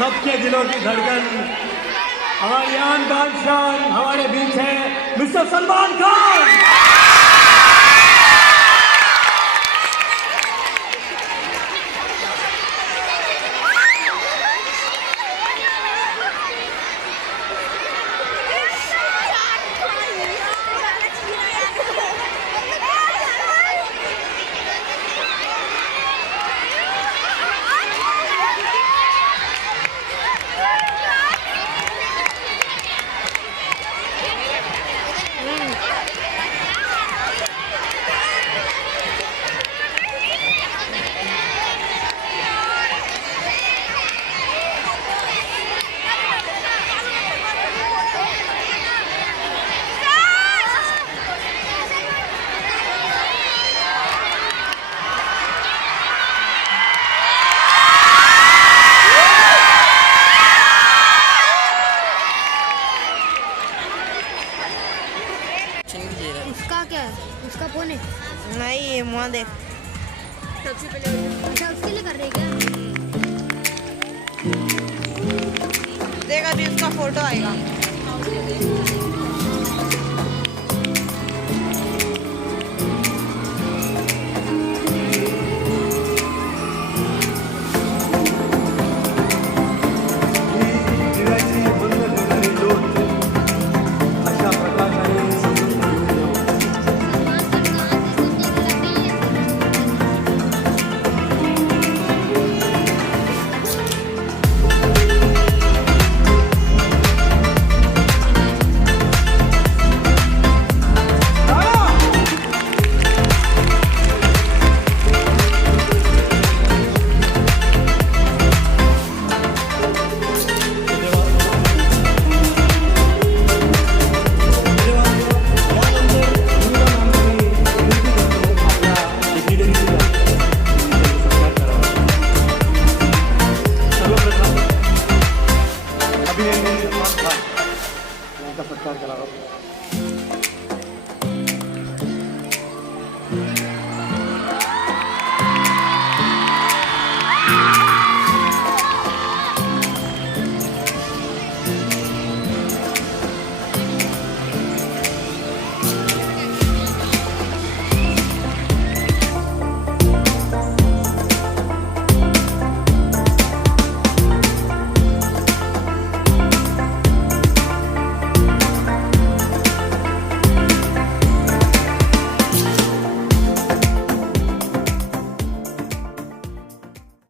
सबके दिलों की धड़कन, हमारी आन बान शान, हमारे बीच है मिस्टर सलमान खान। उसका क्या है? उसका फोन है? नहीं, ये मुँह देख। सबसे पहले अच्छा उसके लिए कर रहे क्या? देख अभी उसका फोटो आएगा।